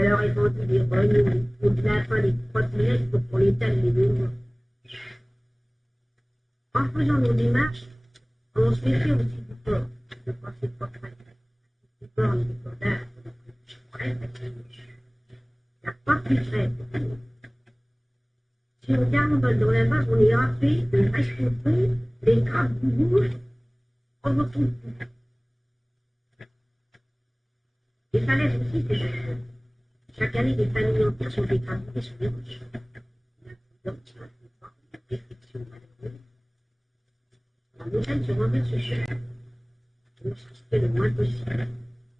Alors répandit les rognons, les plafins, les crottes pour qu'on étale les mouvements. En faisant nos démarches, on se méfiait aussi du port, de penser pas près. Du port, les décordages, il n'y a pas plus près. Si on carambole dans la vague, on est râpé, on reste au fond, les crabes bougent, on retrouve tout. Les falaises aussi, c'est la chose. Chaque année, des familles entières sont décapitées sur les roches. Donc, des frictions malheureuses. La montagne se renverse sur elle. On se fait le moins possible.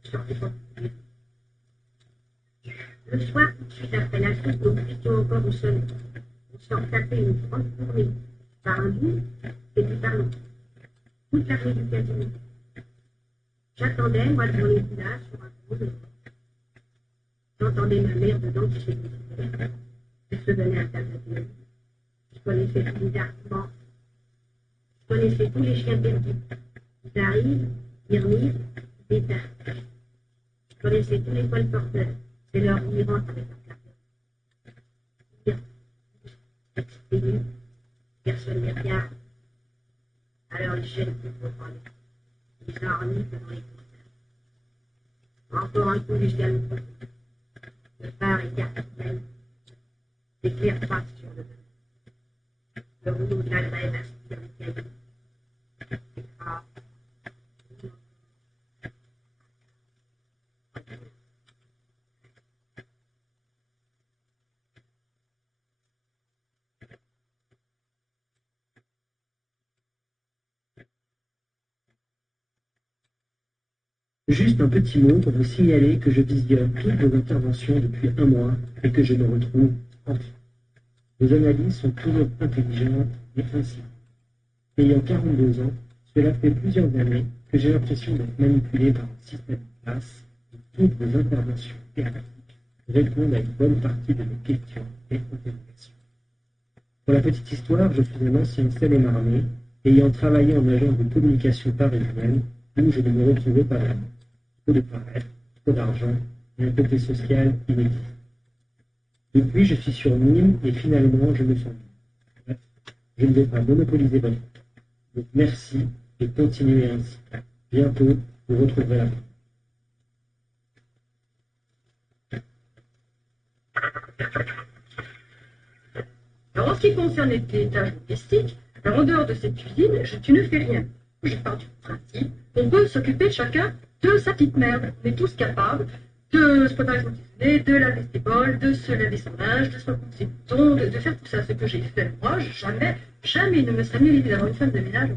Sortez pas de plus. Le soir, tout de suite après la soupe, nous cuisons encore au soleil. On sort taper une grande fournée par un bout et puis par l'autre. Toute la rue du casino. J'attendais, moi, devant les villages, sur un gros dehors. J'entendais ma mère dedans qui s'écoutait. Elle se donnait à table à table. Je connaissais tous les arguments. Je connaissais tous les chiens perdus. Ils arrivent, ils remirent, ils détachent. Je connaissais tous les colporteurs. C'est leur vie rentre avec un caractère. Expédié, personne ne regarde. Alors ils gênent pour parler. Ils hargnent devant les compteurs. Encore un coup jusqu'à l'autre. Le phare est caractériel. L'éclair passe sur le dos. Le rouleau de la grève aspire les cailloux. C'est grave. Juste un petit mot pour vous signaler que je visionne toutes vos interventions depuis un mois et que je me retrouve enfin. Vos analyses sont toujours intelligentes et faciles. Ayant 42 ans, cela fait plusieurs années que j'ai l'impression d'être manipulé par un système en place où toutes vos interventions et articles répondent à une bonne partie de mes questions et interrogations. Pour la petite histoire, je suis un ancien Seine-et-Marnais, ayant travaillé en agence de communication parisienne, où je ne me retrouvais pas vraiment. Trop de paraître, trop d'argent et un côté social inédit. Depuis, je suis sur Nîmes et finalement, je me sens bien. Bref, je ne vais pas monopoliser votre temps. Donc merci et continuez ainsi. Bientôt, vous retrouverez la fin. Alors, en ce qui concerne les tâches domestiques, alors en dehors de cette cuisine, tu ne fais rien. Je pars du principe qu'on peut s'occuper chacun de sa petite merde. On est tous capables de se préparer son petit déjeuner, de laver ses bols, de se laver son linge, de se recoudre ses boutons, de faire tout ça. Ce que j'ai fait, moi, jamais il ne me serait mis l'idée d'avoir une femme de ménage.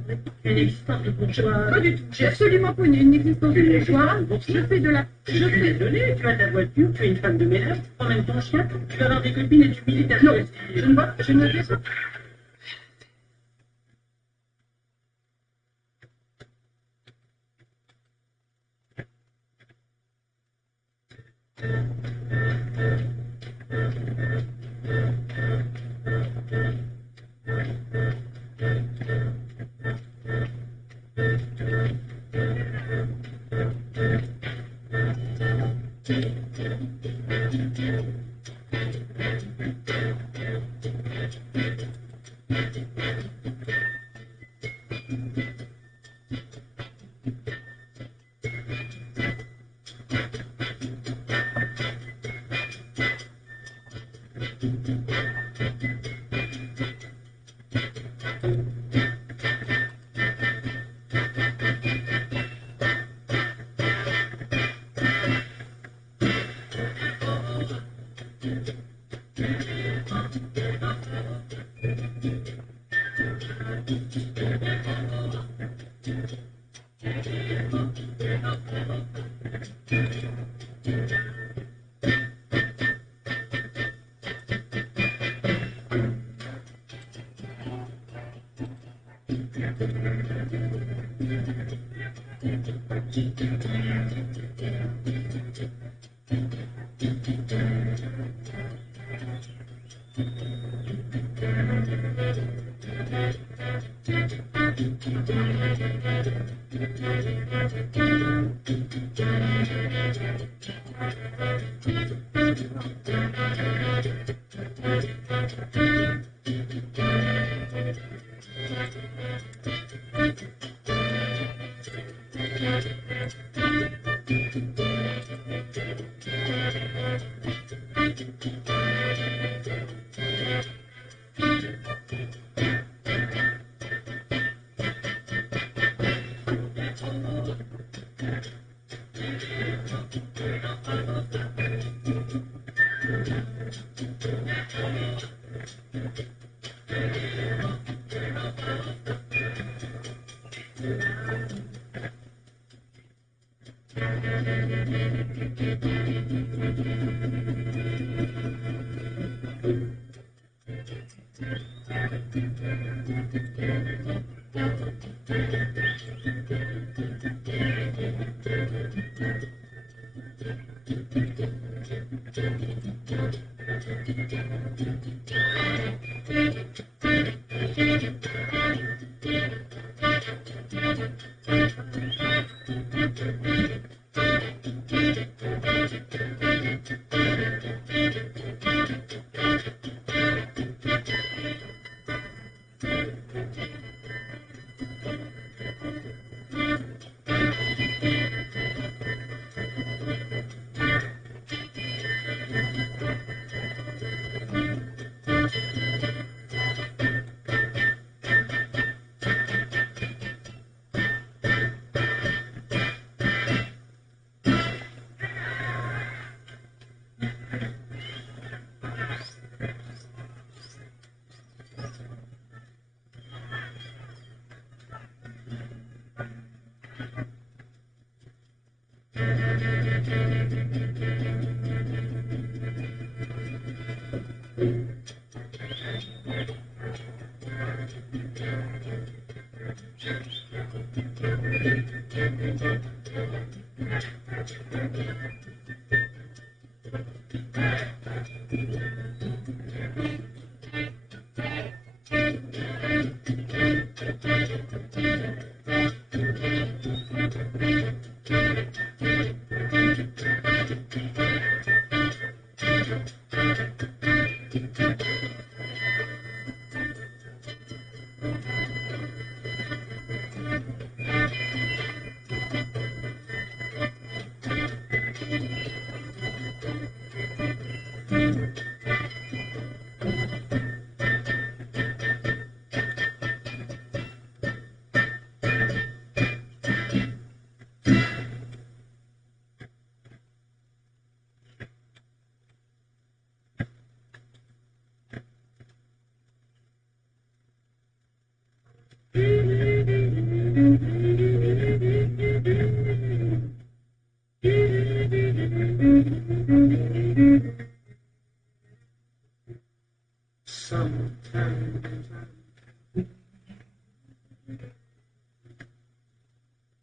Une existence de bourgeois. Pas du tout. J'ai absolument pas une existence de bourgeois. Je fais de la... Je suis désolé, tu as ta voiture, tu es une femme de ménage, tu promènes ton chien, tu vas avoir des copines et tu milites à Non, je ne fais pas.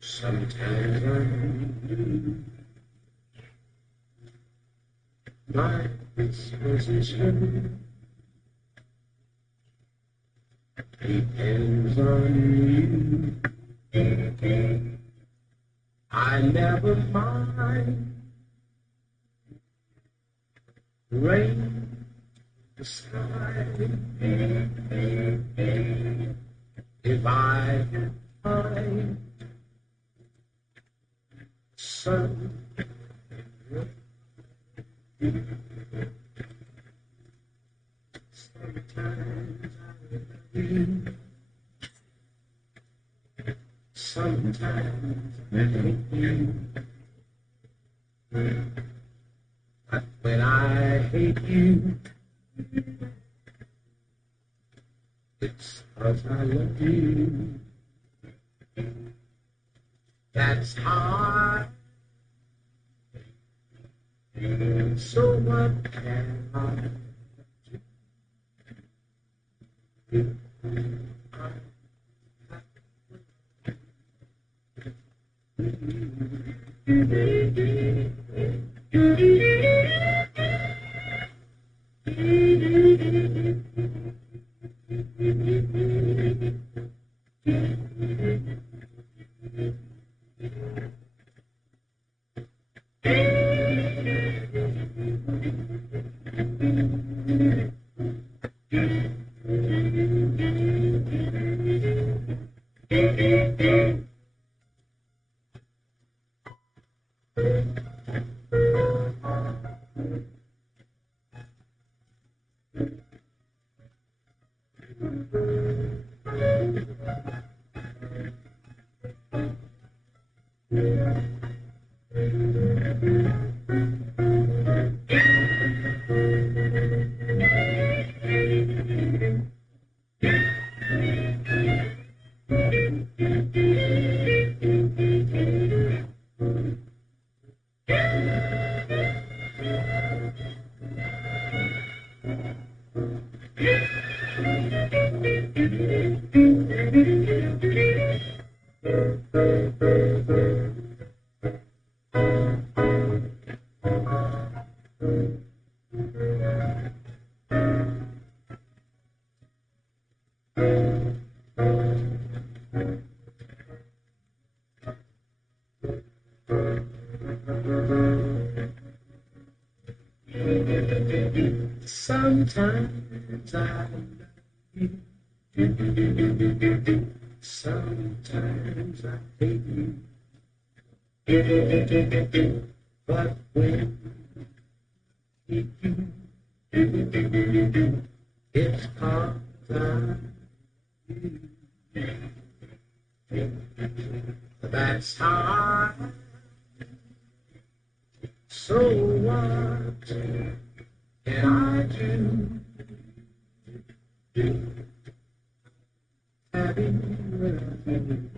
Sometimes I'm my disposition depends on you. I never mind rain, the sky, if I find sun. Sometimes I hate you, but when I hate you, it's 'cause I love you. That's how so what can I do? Sometimes I love you. Sometimes I hate you. But when I hate you, it's 'cause I that's how I. So what can I do? I'm happy when I'm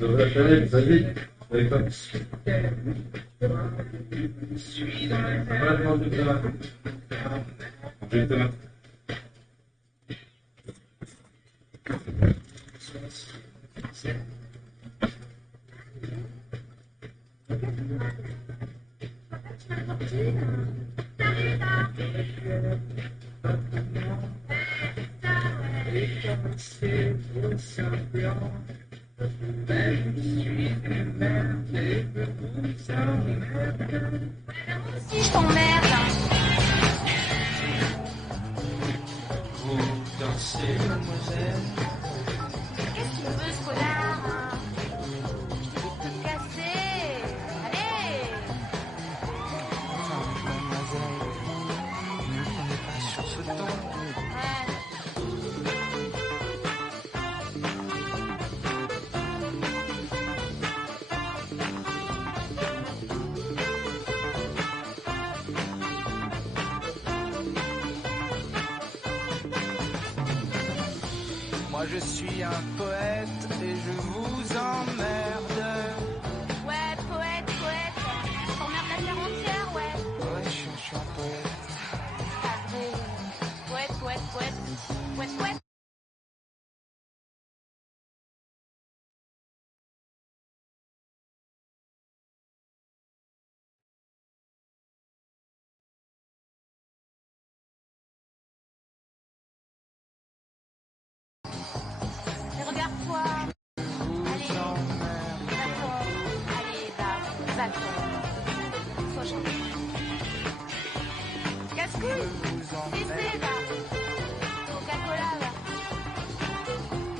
Ça va, vas-y, avec toi. Voilà, je mange du tomate. J'ai une tomate. Si je t'emmerde. Vous dansez, mademoiselle? Qu'est-ce que tu veux, ce connard, hein? Je t'ai dit de te casser. Allez. Enfin, mademoiselle, ne le prenez pas sur ce ton. Ouais. Moi je suis un poète et je vous emmerde. Ouais, poète. Je t'emmerde la terre entière, ouais. Ouais, je suis un poète. Pas vrai. Poète. Mais regarde-toi. Allez, va-t'en. Allez, va-t'en. Sois gentil. Casse-couille. Laissez, va. Coca-Cola, va.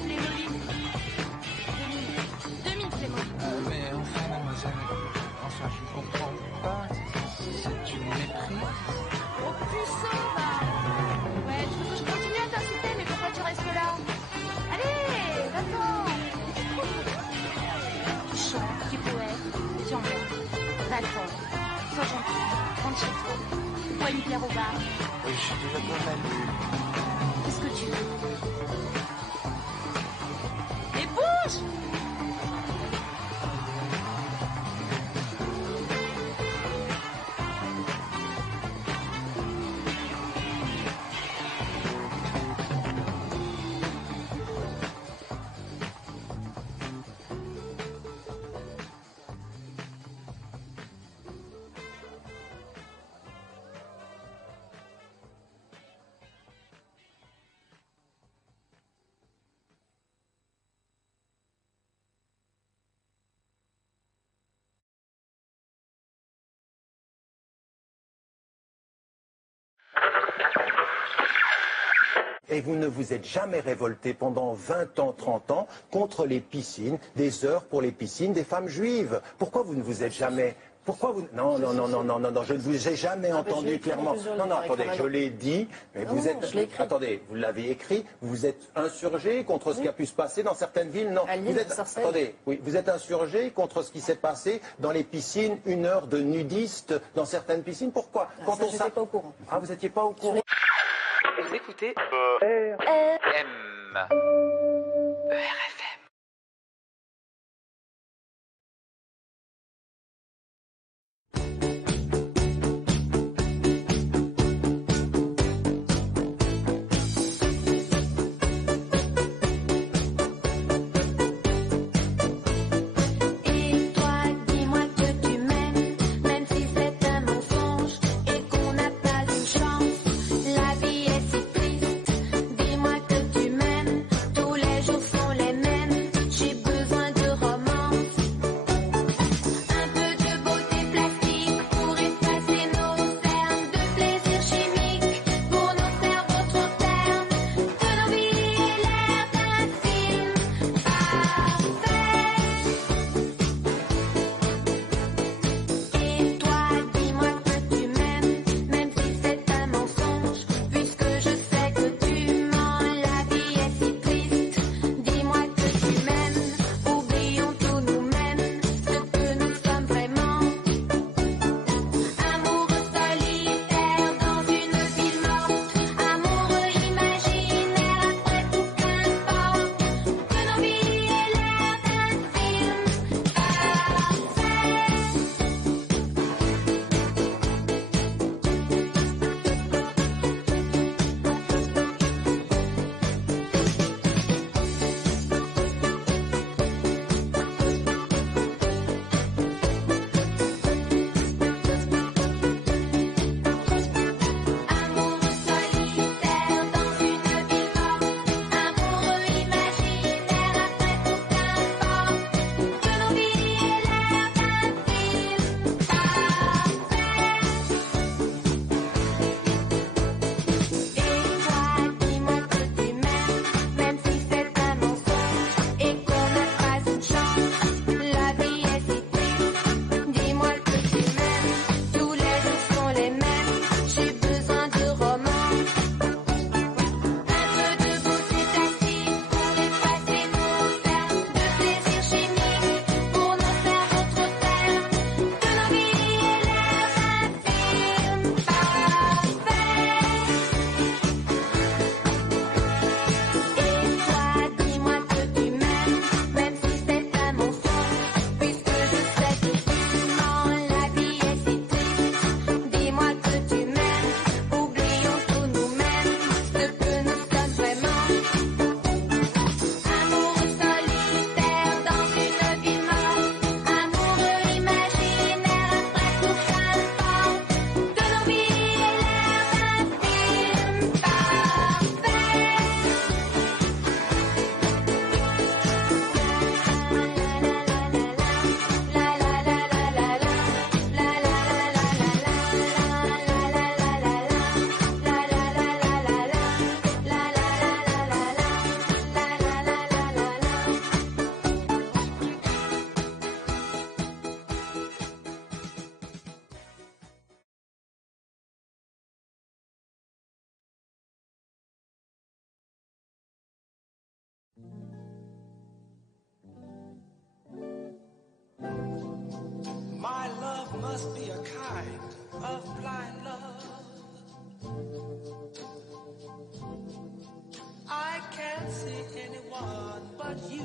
Playmobil. 2000 Playmobil. Mais enfin, mademoiselle, enfin, je ne comprends pas. C'est une méprise. Oh, puceau, va. Ouais, tu veux que je continue à t'insulter, mais pourquoi tu restes là? Allez, va-t'en. Tu chantes, tu es poète, tu emmerdes. Va-t'en. Sois gentil. Rentre chez toi. Bois une bière au bar. Oui, je suis déjà pas mal vu. Qu'est-ce que tu veux? Mais bouge! Et vous ne vous êtes jamais révolté pendant 20 ans, 30 ans contre les piscines, des heures pour les piscines des femmes juives. Pourquoi vous ne vous êtes jamais... Pourquoi vous... Non, je ne vous ai jamais entendu clairement. Non, attendez, je l'ai dit, mais vous êtes... Attendez, vous l'avez écrit, vous êtes insurgé contre ce qui a pu se passer dans certaines villes. Non, vous êtes... Attendez, oui, vous êtes insurgé contre ce qui s'est passé dans les piscines, 1 heure de nudistes dans certaines piscines. Pourquoi? Quand on n'était pas au courant. Ah, vous n'étiez pas au courant? Vous écoutez ERFM. My love must be a kind of blind love. I can't see anyone but you.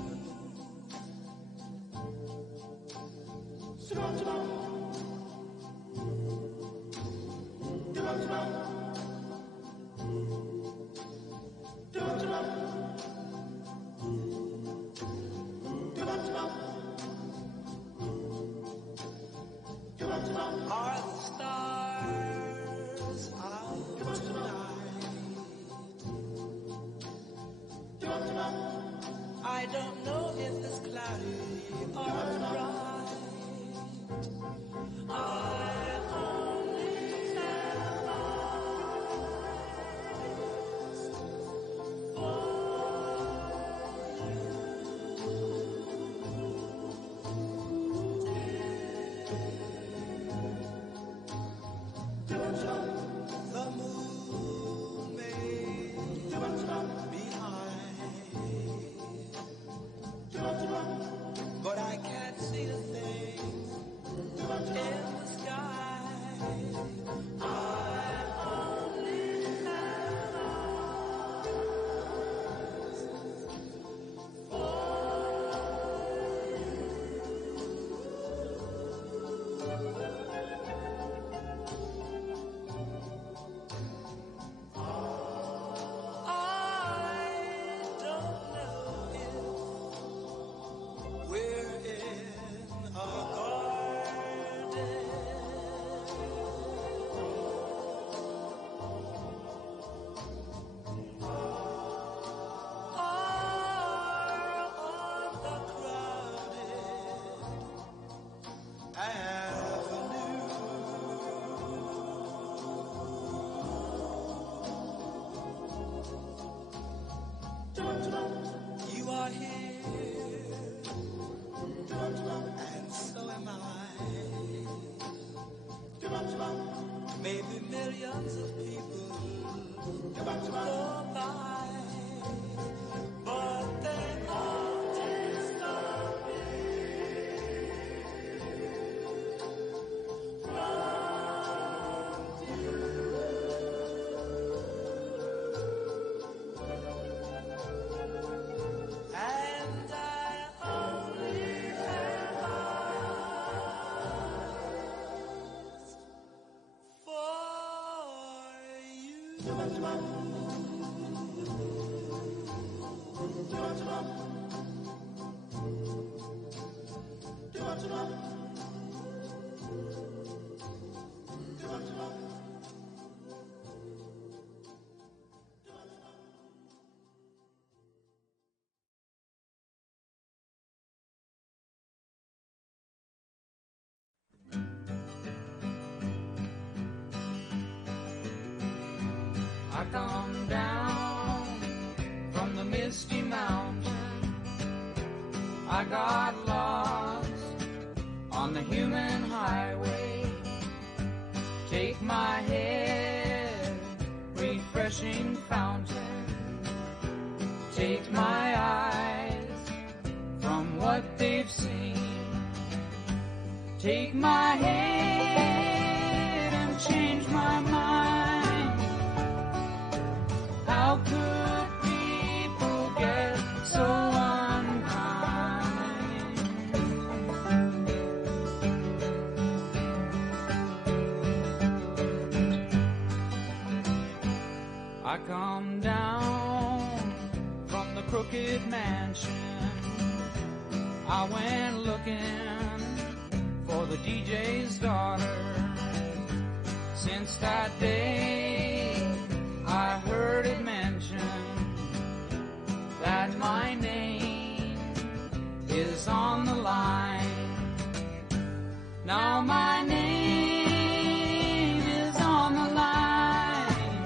Are the stars out tonight? I don't know if it's cloudy or bright. I only have eyes I come down from the misty mountain. I got lost on the human highway. Take my head, refreshing fountain. Take my eyes from what they've seen. Take my head and change my mind. How could people get so unkind? I come down from the crooked mansion. I went looking for the DJ's daughter. Since that day I heard it mentioned that my name is on the line. Now my name is on the line.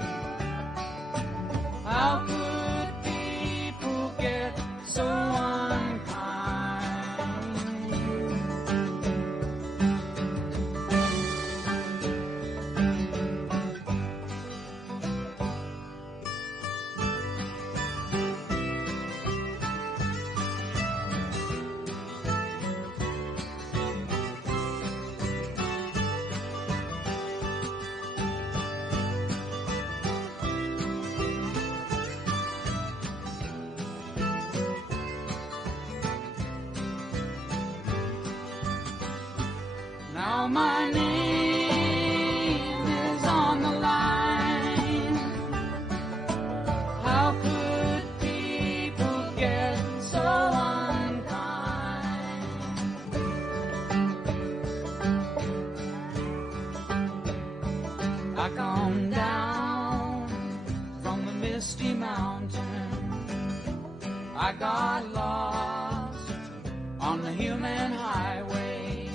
How could people get so unkind? Now my name is on the line. How could people get so unkind? I come down from the misty mountain. I got lost on the human highway.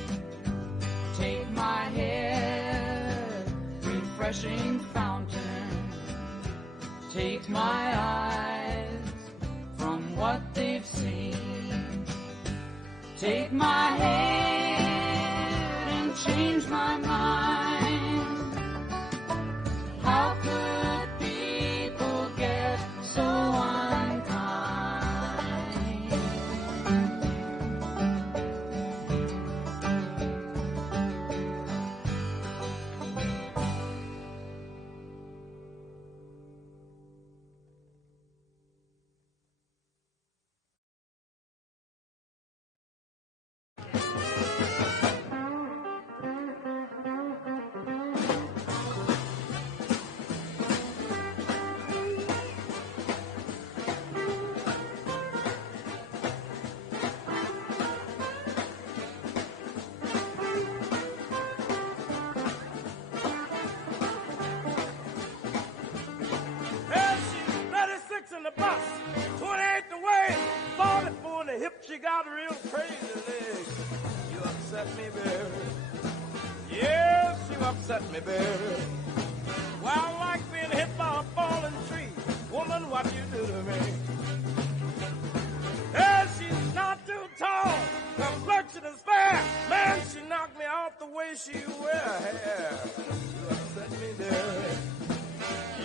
Take my head, refreshing fountain. Take my eyes from what they've seen. Take my head and change my mind. How could people get so unkind? Well, she's 36 in the bus, 28 the way, 44 in the hip. She got real crazy legs. You upset me, baby. Yes, you upset me, baby. Well, I like being hit by a falling tree. Woman, what you do to me? Yeah, she's not too tall. Complexion is fair. Man, she knocked me out the way she wear her hair. You upset me, baby.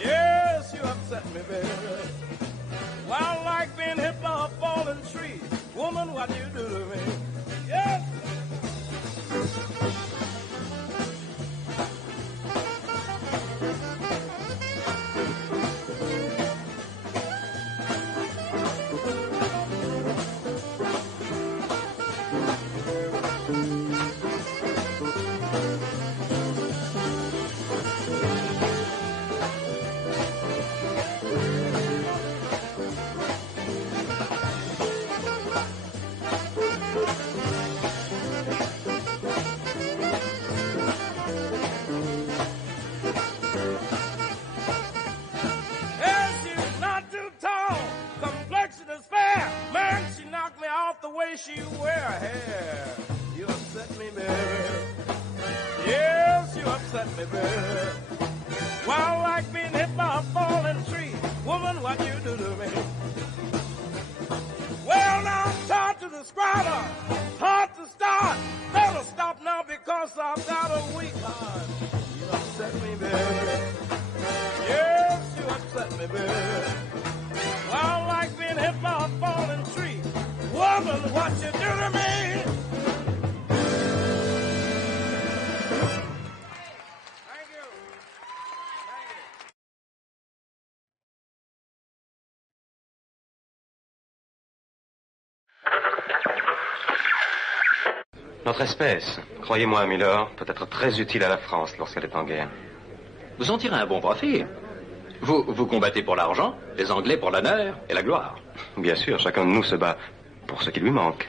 Yes, you upset me, baby. Well, I like being hit by a falling tree. Woman, what you do to me? Yes. hair. You upset me, baby. Yes, you upset me, baby. Well, like being hit by a falling tree. Woman, what you do to me? Well, now it's hard to describe her. It's hard to start. Better stop now because I've got a weak heart. You upset me, baby. Yes, you upset me, baby. Well, like being hit by a falling tree. Woman, what you do to me? Thank you. Notre espèce, croyez-moi, Milord, peut être très utile à la France lorsqu'elle est en guerre. Vous en tirez un bon profit. Vous combattez pour l'argent, les Anglais pour l'honneur et la gloire. Bien sûr, chacun de nous se bat pour ce qui lui manque.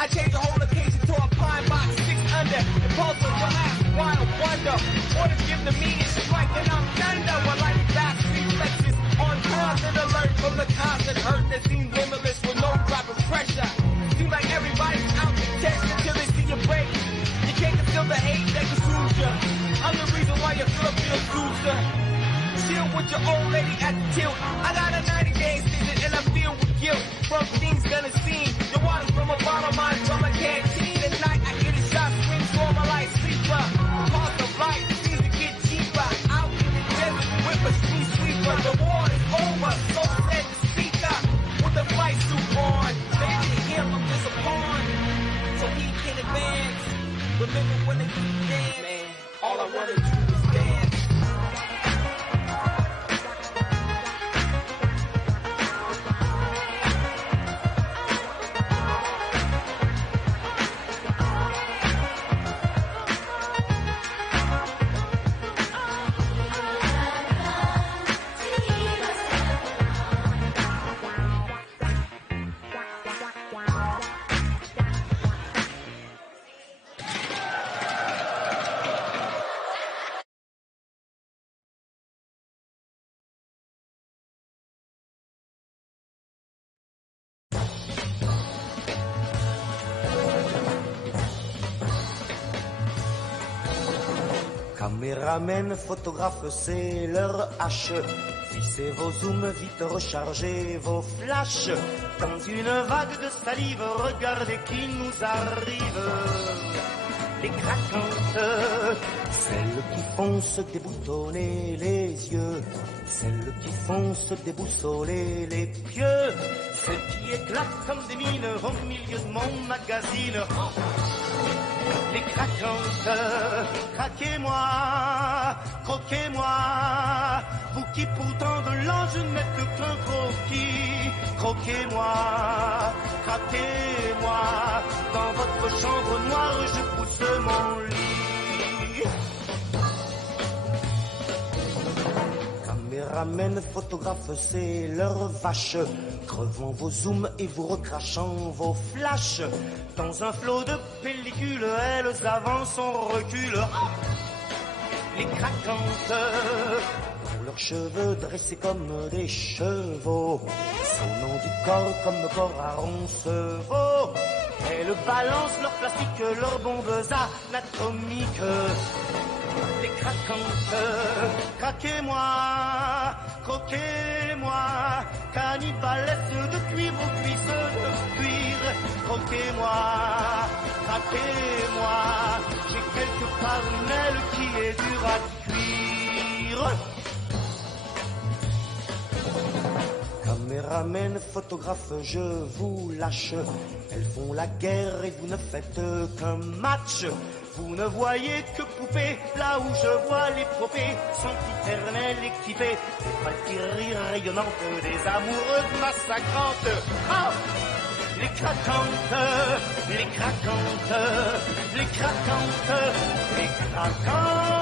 I change the whole occasion to a pine box, 6 under, impulsive, relax, wild, wonder. Orders give the meaning, strike, and I'm thunder. While life fast reflexes on constant alert from the constant hurt that seems limitless with no drop of pressure. Seems like everybody's out to test until they see you break. You can't conceal the hate that consumes you. I'm the reason why you feel loser. Chill with your old lady at the tilt. I got a 90-day season and I feel with guilt from things gonna seem. The water's from a bottle, mine's from a canteen. At night I get a shot, swings for my life sleeper. The cost of life seems to get cheaper. Out in the desert with a street sweeper. The war is over, so said the speaker with the flight suit on. Man, to him I'm disappointed, so he can advance. Remember when they dance, man, all I wanna do is dance. Caméramen, photographe, c'est leur H. Vissez vos zooms, vite rechargez vos flashs. Dans une vague de salive, regardez qui nous arrive. Les craquantes, celles qui font se déboutonner les yeux, celles qui font se déboussoler les pieux, celles qui éclatent comme des mines au milieu de mon magazine. Les craquantes, craquez-moi, croquez-moi, vous qui pourtant de l'ange n'êtes qu'un croquis, croquez-moi, craquez-moi, dans votre chambre noire je pousse mon lit. Caméramen, photographe, c'est leur vache, crevant vos zooms et vous recrachant vos flashs. Dans un flot de pellicules, elles avancent, on recule. Les craquantes, ont leurs cheveux dressés comme des chevaux, sonnant du corps comme corps à Roncevaux. Elles balancent leur plastique, leurs bombes anatomiques. Les craquantes, craquez-moi, croquez-moi, cannibalesses de cuivre, cuisses de cuir, croquez-moi, craquez-moi, j'ai quelque part une aile qui est dure à cuire. Caméramen, photographe, je vous lâche. Elles font la guerre et vous ne faites qu'un match. Vous ne voyez que poupées, là où je vois les poupées, sempiternelles équipées, des valkyries rayonnantes, des amoureuses massacrantes. Oh, les craquantes, les craquantes, les craquantes, les craquantes.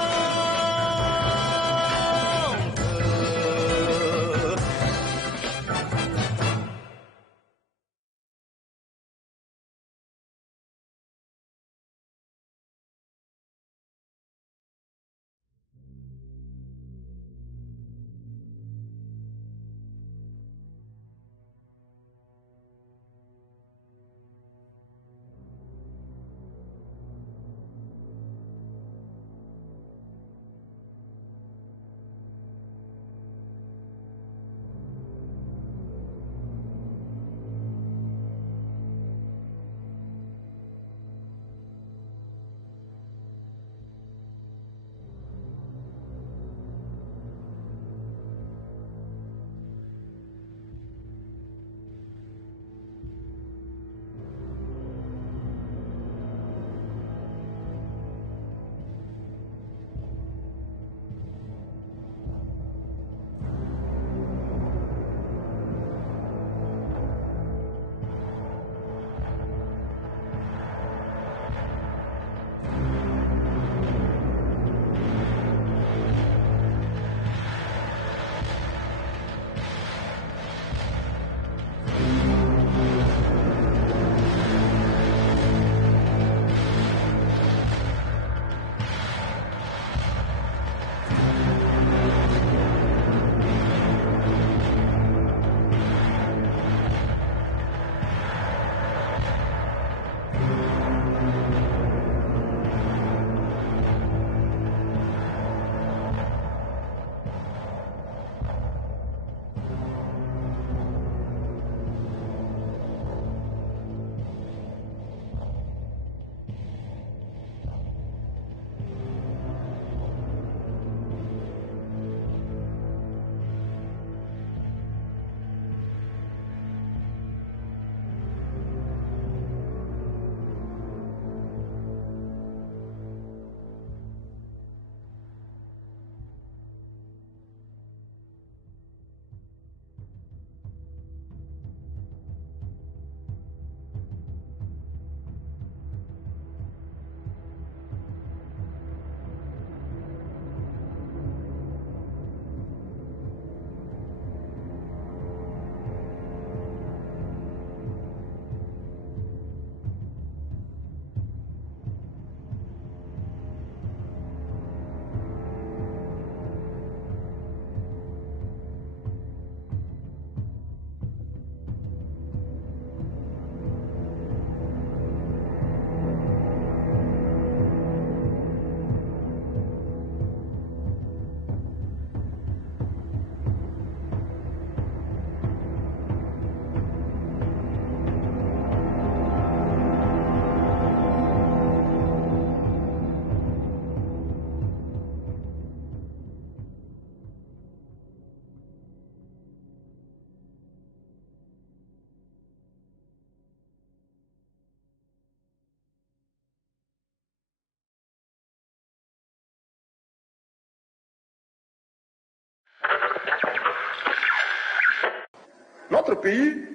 Notre pays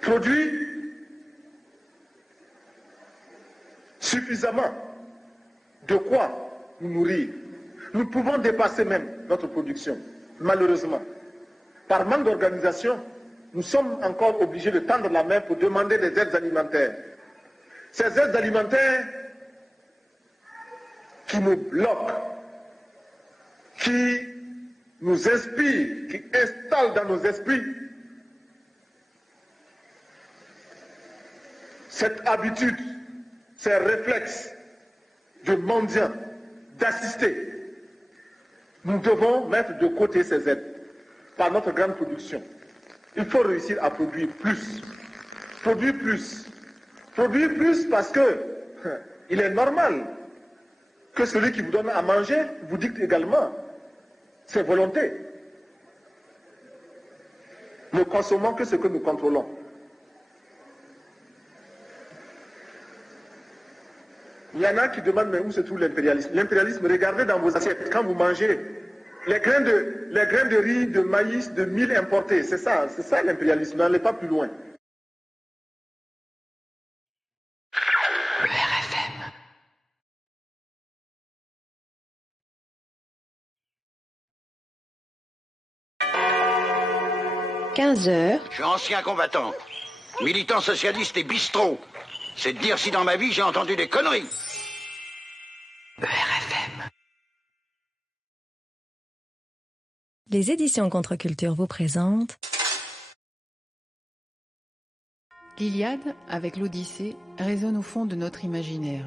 produit suffisamment de quoi nous nourrir. Nous pouvons dépasser même notre production, malheureusement. Par manque d'organisation, nous sommes encore obligés de tendre la main pour demander des aides alimentaires. Ces aides alimentaires qui nous bloquent, qui nous inspirent, qui installent dans nos esprits cette habitude, ces réflexes de mendiant, d'assister. Nous devons mettre de côté ces aides par notre grande production. Il faut réussir à produire plus. Produire plus. Produire plus parce que il est normal que celui qui vous donne à manger vous dicte également ses volontés. Ne consommons que ce que nous contrôlons. Il y en a qui demandent, mais où se trouve l'impérialisme? L'impérialisme, regardez dans vos assiettes, quand vous mangez les grains de riz, de maïs, de mil importés, c'est ça l'impérialisme, n'allez pas plus loin. RFM. « 15h. Je suis ancien combattant, militant socialiste et bistrot. C'est de dire si dans ma vie j'ai entendu des conneries. RFM. Les éditions Contre-Culture vous présentent L'Iliade, avec l'Odyssée, résonne au fond de notre imaginaire.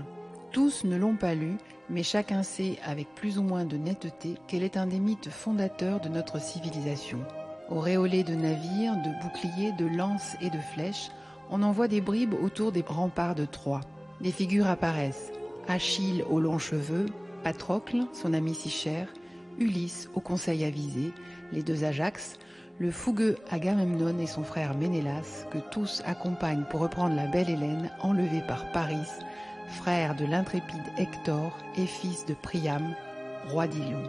Tous ne l'ont pas lu, mais chacun sait, avec plus ou moins de netteté, qu'elle est un des mythes fondateurs de notre civilisation. Auréolée de navires, de boucliers, de lances et de flèches, on en voit des bribes autour des remparts de Troie. Des figures apparaissent. Achille aux longs cheveux, Patrocle, son ami si cher, Ulysse au conseil avisé, les deux Ajax, le fougueux Agamemnon et son frère Ménélas, que tous accompagnent pour reprendre la belle Hélène, enlevée par Paris, frère de l'intrépide Hector et fils de Priam, roi d'Ilion.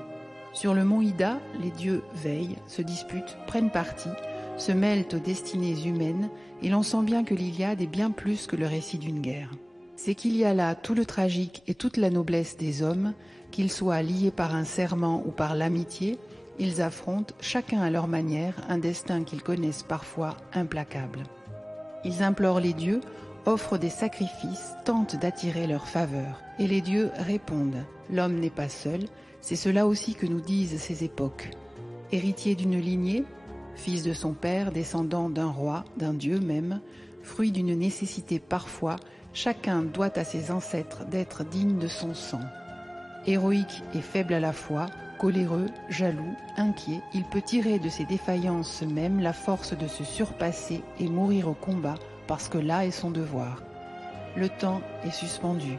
Sur le mont Ida, les dieux veillent, se disputent, prennent parti, se mêlent aux destinées humaines, et l'on sent bien que l'Iliade est bien plus que le récit d'une guerre. C'est qu'il y a là tout le tragique et toute la noblesse des hommes, qu'ils soient liés par un serment ou par l'amitié, ils affrontent, chacun à leur manière, un destin qu'ils connaissent parfois implacable. Ils implorent les dieux, offrent des sacrifices, tentent d'attirer leur faveur. Et les dieux répondent. L'homme n'est pas seul, c'est cela aussi que nous disent ces époques. Héritier d'une lignée, fils de son père, descendant d'un roi, d'un dieu même, fruit d'une nécessité parfois, chacun doit à ses ancêtres d'être digne de son sang. Héroïque et faible à la fois, coléreux, jaloux, inquiet, il peut tirer de ses défaillances même la force de se surpasser et mourir au combat, parce que là est son devoir. Le temps est suspendu.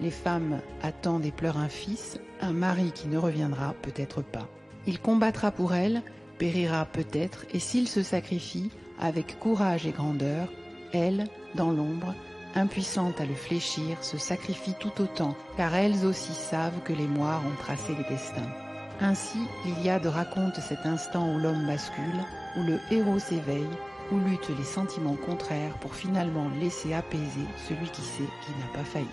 Les femmes attendent et pleurent un fils, un mari qui ne reviendra peut-être pas. Il combattra pour elle, périra peut-être, et s'il se sacrifie, avec courage et grandeur, elle, dans l'ombre, impuissante à le fléchir, se sacrifie tout autant, car elles aussi savent que les moires ont tracé les destins. Ainsi, l'Iliade raconte cet instant où l'homme bascule, où le héros s'éveille, où luttent les sentiments contraires pour finalement laisser apaiser celui qui sait qu'il n'a pas failli.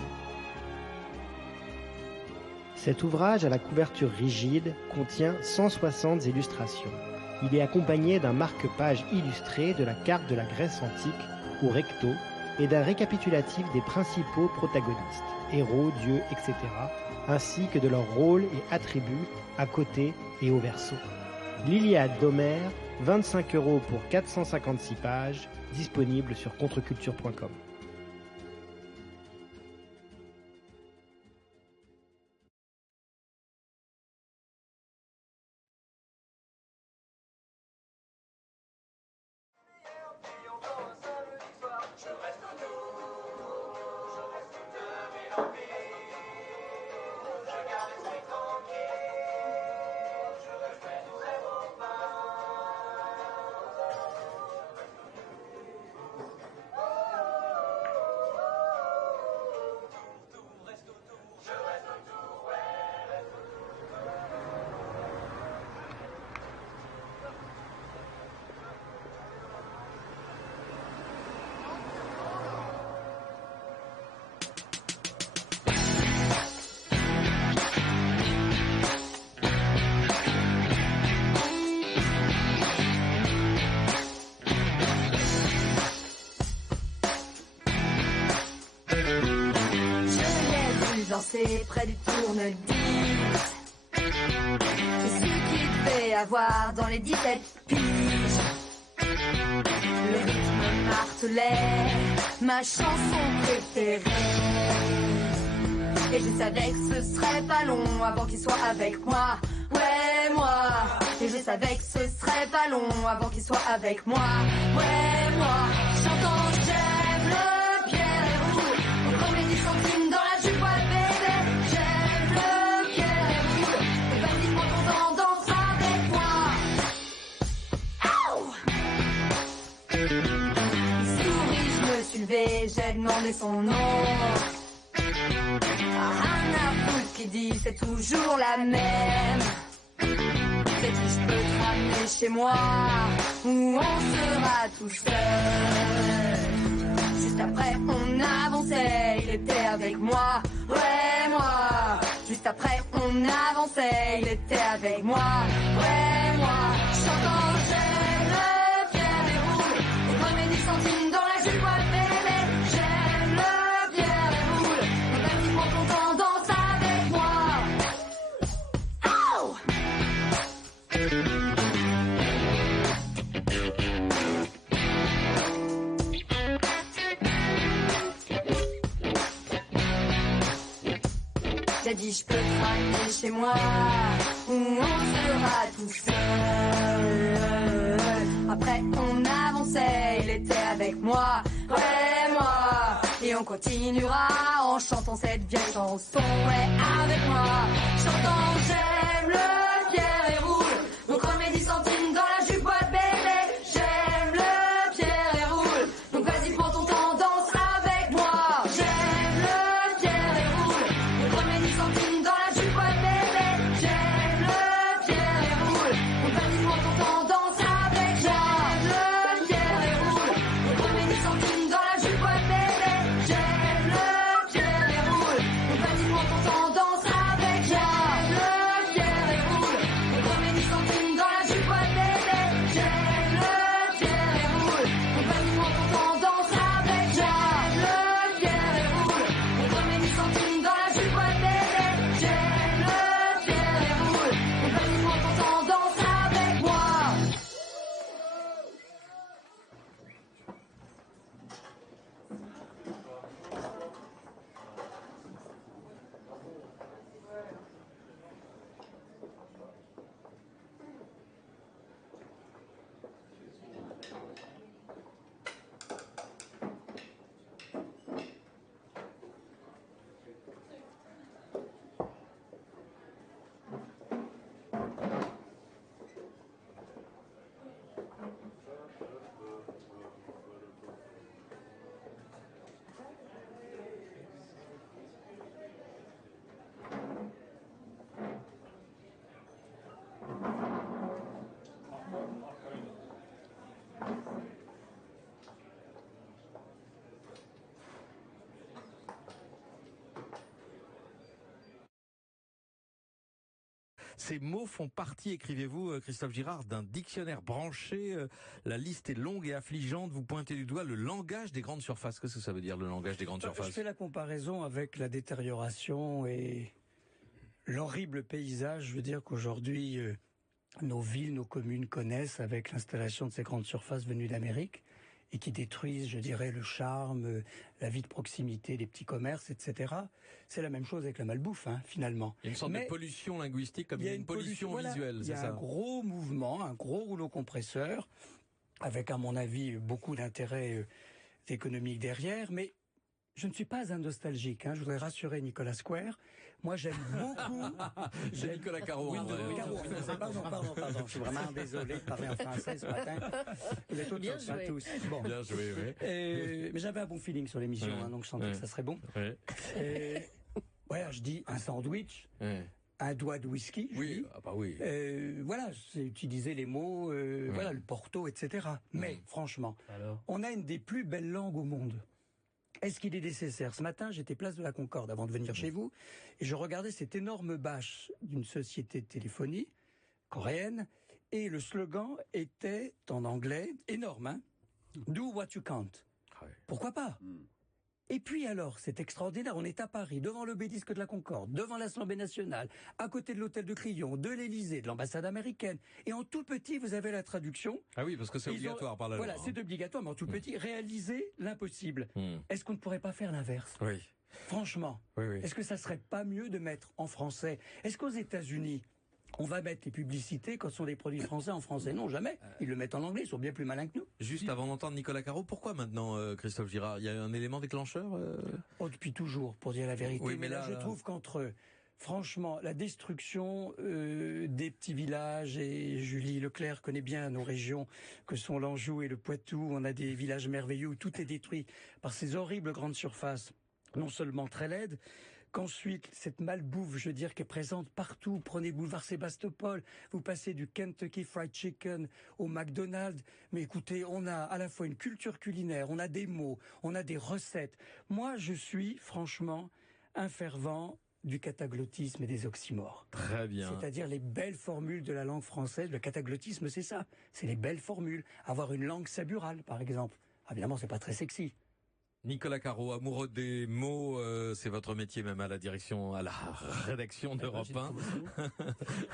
Cet ouvrage à la couverture rigide contient 160 illustrations. Il est accompagné d'un marque-page illustré de la carte de la Grèce antique au recto et d'un récapitulatif des principaux protagonistes, héros, dieux, etc., ainsi que de leurs rôles et attributs à côté et au verso. L'Iliade d'Homère, 25 € pour 456 pages, disponible sur contreculture.com. danser près du tourne-disque. C'est ce qu'il devait avoir dans les 17 piges. Le rythme martelait ma chanson préférée. Et je savais que ce serait pas long avant qu'il soit avec moi. Ouais, moi. Et je savais que ce serait pas long avant qu'il soit avec moi. Ouais, moi. J'entends j'aime le Pierre Roux. On remet 10 centimes dans la jupe, ouais, bébé. J'aime le Pierre Roux. Et vas-y, prends ton temps, danse avec moi. Il sourit, je me suis levée, j'ai demandé son nom. Rien à foutre qui dit, c'est toujours la même. C'est dit, je peux te ramener chez moi, où on sera tout seul. Juste après, on avançait, il était avec moi, ouais, moi. Juste après, on avançait, il était avec moi, ouais, moi. J'entends, j'aime le Pierre et roule, on remet 10 centimes dans la jupe, ouais, bébé. J'aime le Pierre et roule, on va dire prends ton temps, danse avec moi. Oh! J'ai dit je peux te ramener chez moi, où on sera tout seul. Après on avançait, il était avec moi, ouais moi. Et on continuera en chantant cette vieille chanson, ouais avec moi. Chantant j'aime le Pierre et roule, donc remets 10 centimes dans la jupe, ouais bébé. J'aime le Pierre et roule, donc vas-y prends ton temps, danse avec moi. J'aime le Pierre et roule, donc remets 10 centimes dans la jupe, ouais bébé. J'aime le Pierre et roule, donc vas-y prends ton temps, danse avec moi. J'aime le Pierre et roule, donc remets 10 centimes dans la jupe, ouais bébé. J'aime le Pierre et roule, donc vas-y prends ton temps, danse avec moi. J'aime le Pierre et roule, donc remets 10 centimes dans la jupe, ouais bébé. J'aime le Pierre et roule, donc vas-y prends ton temps, danse avec moi. J'aime le Pierre et roule, donc remets 10 centimes dans la jupe, ouais bébé. J'aime le Pierre et roule, donc vas-y prends ton temps, danse avec moi. Ces mots font partie, écrivez-vous, Christophe Girard, d'un dictionnaire branché. La liste est longue et affligeante. Vous pointez du doigt le langage des grandes surfaces. Qu'est-ce que ça veut dire, le langage des grandes surfaces? Je fais la comparaison avec la détérioration et l'horrible paysage. Je veux dire qu'aujourd'hui, nos villes, nos communes connaissent avec l'installation de ces grandes surfaces venues d'Amérique et qui détruisent, je dirais, le charme, la vie de proximité, les petits commerces, etc. C'est la même chose avec la malbouffe, hein, finalement. Il y a une sorte de pollution linguistique, comme il y a une pollution visuelle, c'est ça? Il y a un gros mouvement, un gros rouleau compresseur, avec, à mon avis, beaucoup d'intérêt économique derrière, mais je ne suis pas un nostalgique, hein. Je voudrais rassurer Nicolas Square. Moi, j'aime beaucoup. C'est Nicolas Caro. Oui, Caro. Pardon. Je suis vraiment désolé de parler en français ce matin. Vous êtes Bien joué. tous. Bon. Bien joué, oui. Mais j'avais un bon feeling sur l'émission, hein, donc je sentais que ça serait bon. Voilà, je dis un sandwich. Un doigt de whisky. Oui, ah bah oui. Voilà, c'est utiliser les mots, voilà, le Porto, etc. Mais franchement, on a une des plus belles langues au monde. Est-ce qu'il est nécessaire? Ce matin, j'étais place de la Concorde avant de venir chez vous, et je regardais cette énorme bâche d'une société de téléphonie coréenne, et le slogan était en anglais, énorme, hein, Do what you can't. Pourquoi pas? Et puis alors, c'est extraordinaire, on est à Paris, devant l'obélisque de la Concorde, devant l'Assemblée nationale, à côté de l'hôtel de Crillon, de l'Élysée, de l'ambassade américaine. Et en tout petit, vous avez la traduction. Ah oui, parce que c'est obligatoire par la loi. Voilà, c'est obligatoire, mais en tout petit, réaliser l'impossible. Est-ce qu'on ne pourrait pas faire l'inverse? Oui. Franchement, est-ce que ça serait pas mieux de mettre en français? Est-ce qu'aux États-Unis, on va mettre les publicités quand ce sont des produits français en français? Non, jamais. Ils le mettent en anglais, ils sont bien plus malins que nous. Juste avant d'entendre Nicolas Caro, pourquoi maintenant, Christophe Girard? Il y a un élément déclencheur depuis toujours, pour dire la vérité. Oui, mais là, je trouve qu'entre, franchement, la destruction des petits villages, et Julie Leclerc connaît bien nos régions, que sont l'Anjou et le Poitou, on a des villages merveilleux où tout est détruit par ces horribles grandes surfaces, non seulement très laides, qu'ensuite, cette malbouffe, je veux dire, qui est présente partout. Prenez le boulevard Sébastopol, vous passez du Kentucky Fried Chicken au McDonald's. Mais écoutez, on a à la fois une culture culinaire, on a des mots, on a des recettes. Moi, je suis, franchement, un fervent du cataglottisme et des oxymores. Très bien. C'est-à-dire les belles formules de la langue française. Le cataglottisme, c'est ça. C'est les belles formules. Avoir une langue saburale, par exemple. Évidemment, c'est pas très sexy. Nicolas Caro, amoureux des mots, c'est votre métier même à la direction, à la rédaction d'Europe 1.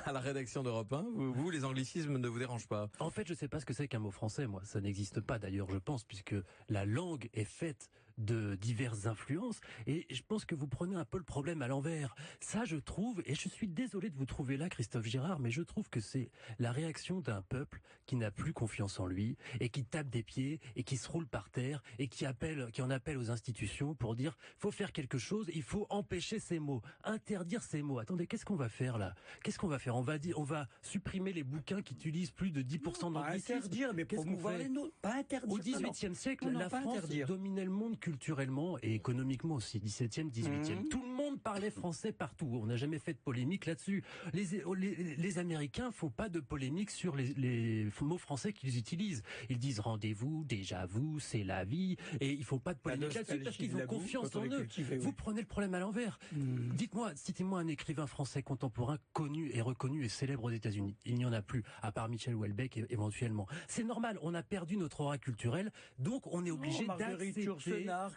À la rédaction d'Europe 1, vous, les anglicismes ne vous dérangent pas? En fait, je sais pas ce que c'est qu'un mot français, moi. Ça n'existe pas d'ailleurs, je pense, puisque la langue est faite de diverses influences, et je pense que vous prenez un peu le problème à l'envers. Ça, je trouve, et je suis désolé de vous trouver là, Christophe Girard, mais je trouve que c'est la réaction d'un peuple qui n'a plus confiance en lui, et qui tape des pieds, et qui se roule par terre, et qui en appelle aux institutions pour dire, faut faire quelque chose, il faut empêcher ces mots, interdire ces mots. Attendez, qu'est-ce qu'on va faire là? Qu'est-ce qu'on va faire? On va supprimer les bouquins qui utilisent plus de 10% d'anglicisme. Pas interdire, mais promouvoir les noms. Pas interdire. Au XVIIIe siècle, la France dominait le monde culturellement et économiquement aussi. 17e, 18e. Tout le monde parlait français partout. On n'a jamais fait de polémique là-dessus. Les Américains font pas de polémique sur les mots français qu'ils utilisent. Ils disent rendez-vous, déjà vous, c'est la vie, et ils font pas de polémique là-dessus parce qu'ils ont confiance en eux. Vous prenez le problème à l'envers. Dites-moi, citez-moi un écrivain français contemporain connu et reconnu et célèbre aux États-Unis. Il n'y en a plus, à part Michel Houellebecq éventuellement. C'est normal, on a perdu notre aura culturelle, donc on est obligé d'accepter.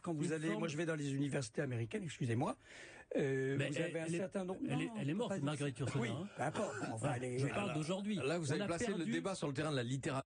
Quand vous allez, moi je vais dans les universités américaines, excusez-moi, vous avez un certain nombre. Elle est morte, Marguerite Yourcenar. Oui, d'accord. Je parle d'aujourd'hui. Là, vous avez placé le débat sur le terrain de la littérature.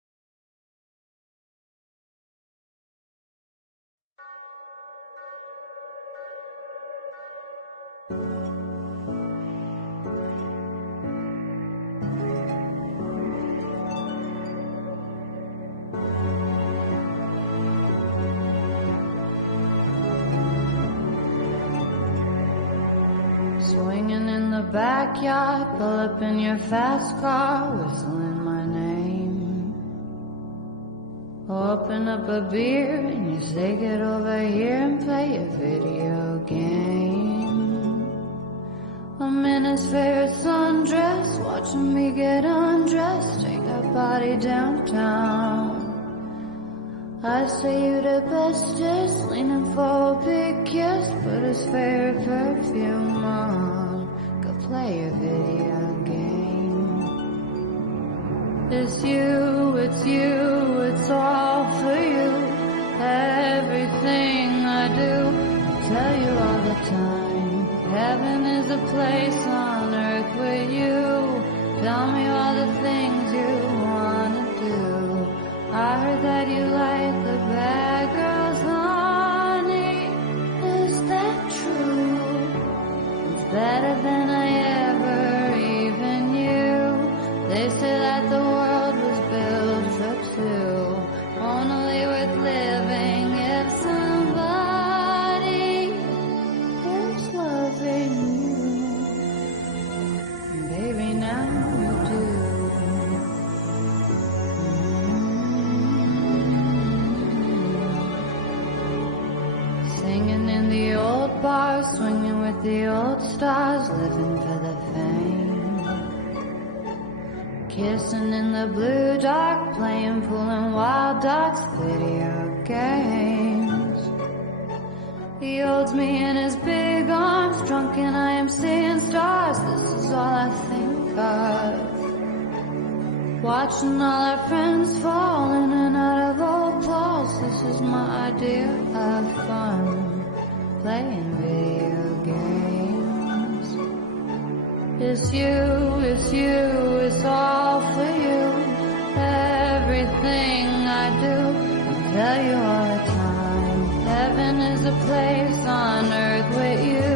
Swinging in the backyard, pull up in your fast car, whistling my name. Open up a beer and you say get over here and play a video game. I'm in his favorite sundress, watching me get undressed, take our body downtown. I say you the bestest, leaning for a big kiss, put his favorite perfume on, go play a video game. It's you, it's all for you, everything I do, I tell you all the time, heaven is a place on earth with you, tell me all the things you wanna do. I heard that you like the bad girls, honey. Is that true? It's better than I ever even knew. They say that the world was built for two, only worth living if somebody is loving you. Baby, now you do. Singing in the old bars, swinging with the old stars, living for the fame. Kissing in the blue dark, playing pool and wild dogs, video games. He holds me in his big arms, drunk and I am seeing stars, this is all I think of. Watching all our friends fall in and out of old clothes, this is my idea of fun. It's you, it's all for you. Everything I do, I tell you all the time. Heaven is a place on earth with you.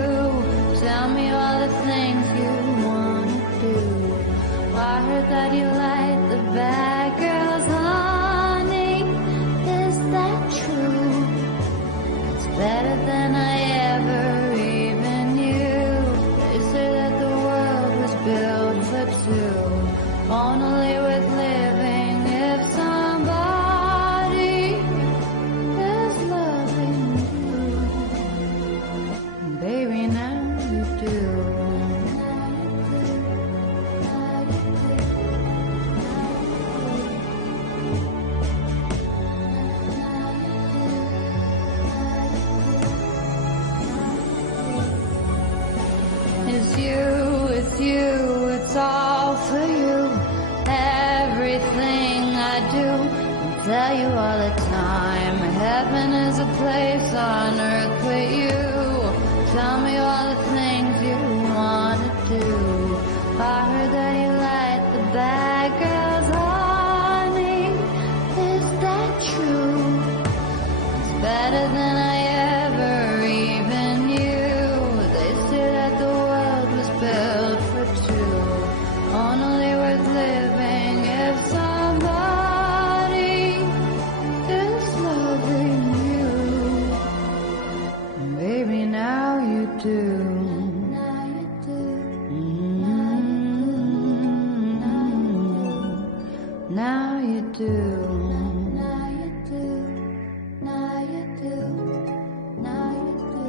Tell me all the things you want to do. I heard that you like the bad girls, honey. Is that true? It's better than I ever even knew. They say that the world was built for two. Only with living if somebody is loving you. Baby, now you do. It's you, it's all for you. Everything I do, I tell you all the time. Heaven is a place on earth with you. Tell me all the things you want to do. I heard that you like the bad girls, honey. Is that true? It's better than I ever even knew. They say that the world was built for two. Only worth living if somebody is loving you. And baby, now you do. Now you do. Now you do. Now you do. Now you do.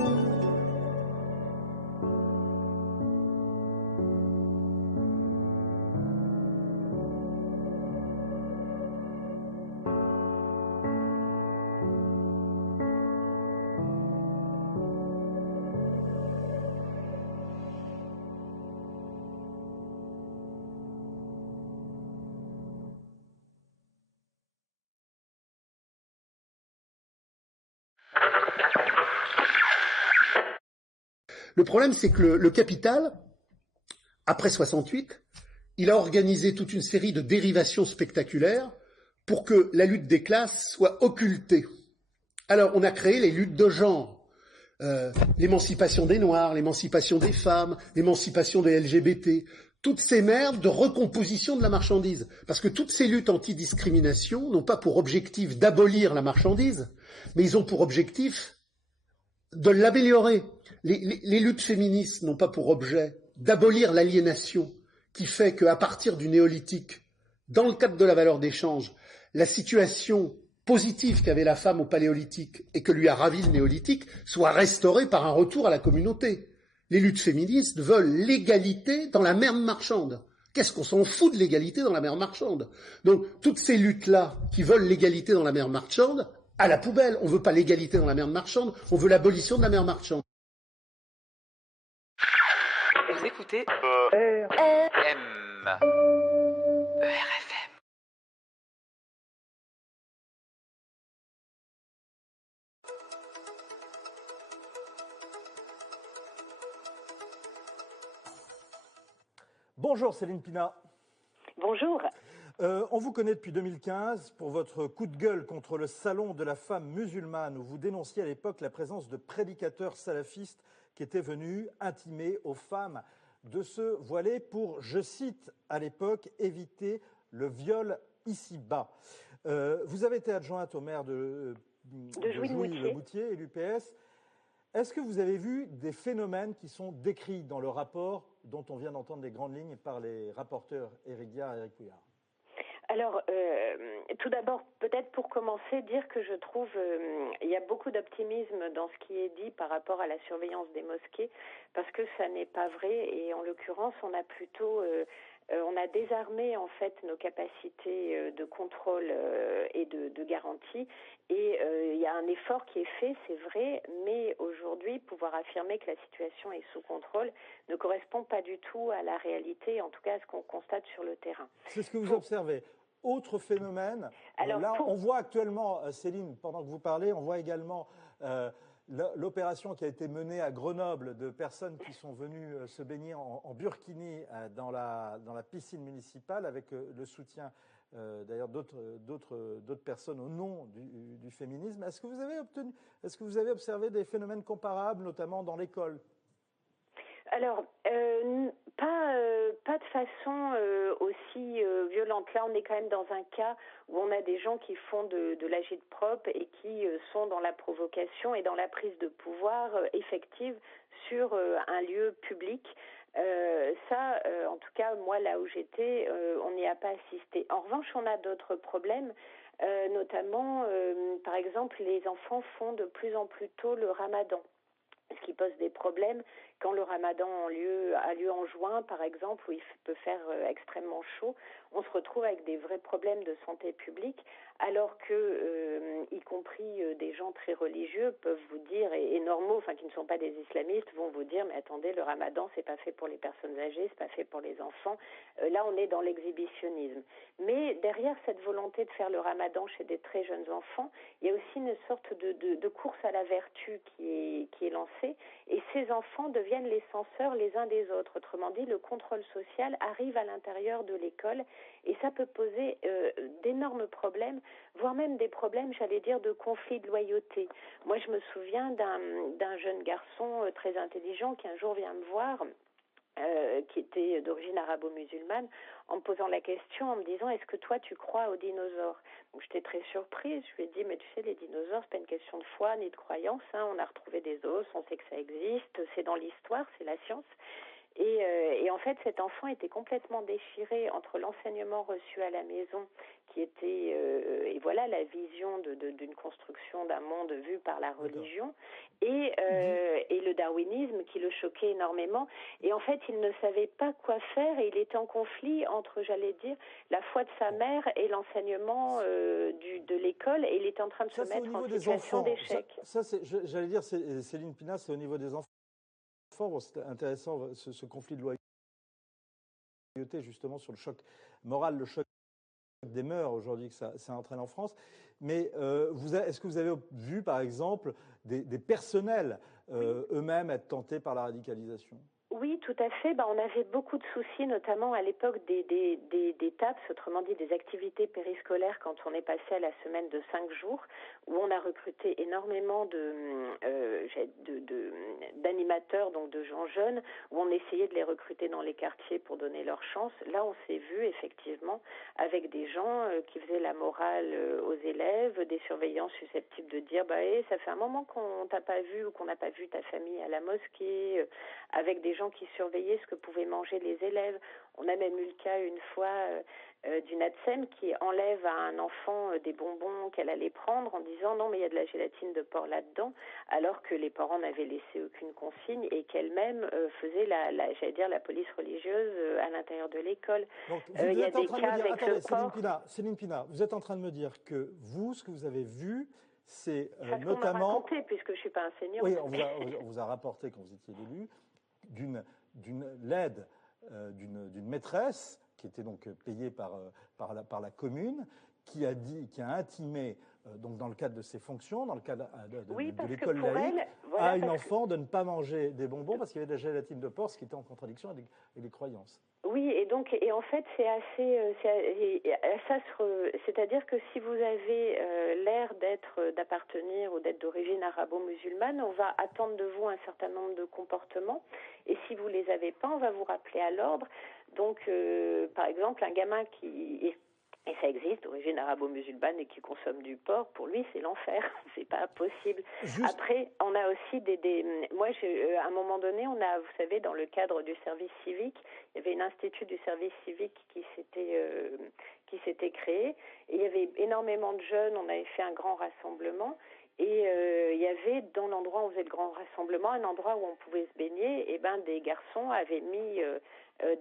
Le problème, c'est que le capital, après 68, il a organisé toute une série de dérivations spectaculaires pour que la lutte des classes soit occultée. Alors, on a créé les luttes de genre, l'émancipation des Noirs, l'émancipation des femmes, l'émancipation des LGBT, toutes ces merdes de recomposition de la marchandise. Parce que toutes ces luttes anti-discrimination n'ont pas pour objectif d'abolir la marchandise, mais ils ont pour objectif de l'améliorer. Les luttes féministes n'ont pas pour objet d'abolir l'aliénation qui fait qu'à partir du néolithique, dans le cadre de la valeur d'échange, la situation positive qu'avait la femme au paléolithique et que lui a ravi le néolithique soit restaurée par un retour à la communauté. Les luttes féministes veulent l'égalité dans la mer marchande. Qu'est-ce qu'on s'en fout de l'égalité dans la mer marchande? Donc, toutes ces luttes-là qui veulent l'égalité dans la mer marchande, à la poubelle. On veut pas l'égalité dans la mer marchande, on veut l'abolition de la mer marchande. Vous écoutez ERFM. Bonjour Céline Pina. Bonjour. On vous connaît depuis 2015 pour votre coup de gueule contre le salon de la femme musulmane où vous dénonciez à l'époque la présence de prédicateurs salafistes qui étaient venus intimer aux femmes de se voiler pour, je cite à l'époque, éviter le viol ici-bas. Vous avez été adjointe au maire de Jouy-le-Moutier et l'UPS. Est-ce que vous avez vu des phénomènes qui sont décrits dans le rapport dont on vient d'entendre les grandes lignes par les rapporteurs Éric Diard et Éric Pouillard? Alors, tout d'abord, peut-être pour commencer, dire que je trouve il y a beaucoup d'optimisme dans ce qui est dit par rapport à la surveillance des mosquées, parce que ça n'est pas vrai, et en l'occurrence, on a plutôt on a désarmé en fait nos capacités de contrôle et de garantie, et il y a un effort qui est fait, c'est vrai, mais aujourd'hui, pouvoir affirmer que la situation est sous contrôle ne correspond pas du tout à la réalité, en tout cas à ce qu'on constate sur le terrain. C'est ce que vous observez. Autre phénomène, alors, là on voit actuellement, Céline, pendant que vous parlez, on voit également l'opération qui a été menée à Grenoble de personnes qui sont venues se baigner en burkini dans la piscine municipale avec le soutien d'ailleurs d'autres personnes au nom du féminisme. Est-ce que vous avez observé des phénomènes comparables, notamment dans l'école ? Alors, pas de façon aussi violente. Là, on est quand même dans un cas où on a des gens qui font de l'agit-prop et qui sont dans la provocation et dans la prise de pouvoir effective sur un lieu public. En tout cas, moi, là où j'étais, on n'y a pas assisté. En revanche, on a d'autres problèmes, notamment, par exemple, les enfants font de plus en plus tôt le ramadan, ce qui pose des problèmes quand le ramadan a lieu en juin, par exemple, où il peut faire extrêmement chaud. On se retrouve avec des vrais problèmes de santé publique, alors que, y compris des gens très religieux peuvent vous dire, et normaux, enfin qui ne sont pas des islamistes, vont vous dire, mais attendez, le ramadan, c'est pas fait pour les personnes âgées, c'est pas fait pour les enfants. Là, on est dans l'exhibitionnisme. Mais derrière cette volonté de faire le ramadan chez des très jeunes enfants, il y a aussi une sorte de course à la vertu qui est lancée, et ces enfants deviennent les censeurs les uns des autres. Autrement dit, le contrôle social arrive à l'intérieur de l'école, et ça peut poser d'énormes problèmes, voire même des problèmes, j'allais dire, de conflit de loyauté. Moi, je me souviens d'un jeune garçon très intelligent qui un jour vient me voir, qui était d'origine arabo-musulmane, en me posant la question, en me disant, est-ce que toi tu crois aux dinosaures? Donc j'étais très surprise, je lui ai dit, mais tu sais, les dinosaures, c'est pas une question de foi ni de croyance, hein. On a retrouvé des os, on sait que ça existe, c'est dans l'histoire, c'est la science. Et en fait, cet enfant était complètement déchiré entre l'enseignement reçu à la maison, qui était, et voilà, la vision d'une construction d'un monde vu par la religion, et le darwinisme qui le choquait énormément. Et en fait, il ne savait pas quoi faire, et il était en conflit entre, j'allais dire, la foi de sa mère et l'enseignement de l'école, et il était en train de se mettre en situation d'échec. J'allais dire, Céline Pina, c'est au niveau des enfants. Bon, c'est intéressant ce conflit de loyauté justement sur le choc moral, le choc des mœurs aujourd'hui que ça entraîne en France. Mais est-ce que vous avez vu par exemple des personnels eux-mêmes être tentés par la radicalisation ? Oui, tout à fait. On avait beaucoup de soucis, notamment à l'époque des TAPS, autrement dit des activités périscolaires, quand on est passé à la semaine de 5 jours, où on a recruté énormément d'animateurs, donc de gens jeunes, où on essayait de les recruter dans les quartiers pour donner leur chance. Là, on s'est vu effectivement avec des gens qui faisaient la morale aux élèves, des surveillants susceptibles de dire ça fait un moment qu'on t'a pas vu ou qu'on n'a pas vu ta famille à la mosquée, avec des gens qui surveillaient ce que pouvaient manger les élèves. On a même eu le cas une fois d'une ATSEM qui enlève à un enfant des bonbons qu'elle allait prendre en disant non mais il y a de la gélatine de porc là-dedans, alors que les parents n'avaient laissé aucune consigne et qu'elle-même faisait la police religieuse à l'intérieur de l'école. Donc il y a des cas avec le porc. Céline Pina, vous êtes en train de me dire que vous, ce que vous avez vu, c'est notamment... On m'a raconté, puisque je ne suis pas enseignante. Oui, on vous a rapporté quand vous étiez l'élu d'une l'aide d'une maîtresse qui était donc payée par la commune, qui a intimé donc dans le cadre de ses fonctions, dans le cadre de l'école laïque, à une enfant de ne pas manger des bonbons parce qu'il y avait de la gélatine de porc, ce qui était en contradiction avec les croyances. Oui, et en fait c'est assez, c'est-à-dire que si vous avez l'air d'appartenir ou d'être d'origine arabo-musulmane, on va attendre de vous un certain nombre de comportements, et si vous les avez pas, on va vous rappeler à l'ordre. Donc, par exemple, un gamin et ça existe, d'origine arabo-musulmane et qui consomme du porc, pour lui, c'est l'enfer. C'est pas possible. Après, on a aussi moi, à un moment donné, vous savez, dans le cadre du service civique, il y avait un institut du service civique qui s'était créé. Et il y avait énormément de jeunes. On avait fait un grand rassemblement. Et il y avait, dans l'endroit où on faisait le grand rassemblement, un endroit où on pouvait se baigner. Et des garçons avaient mis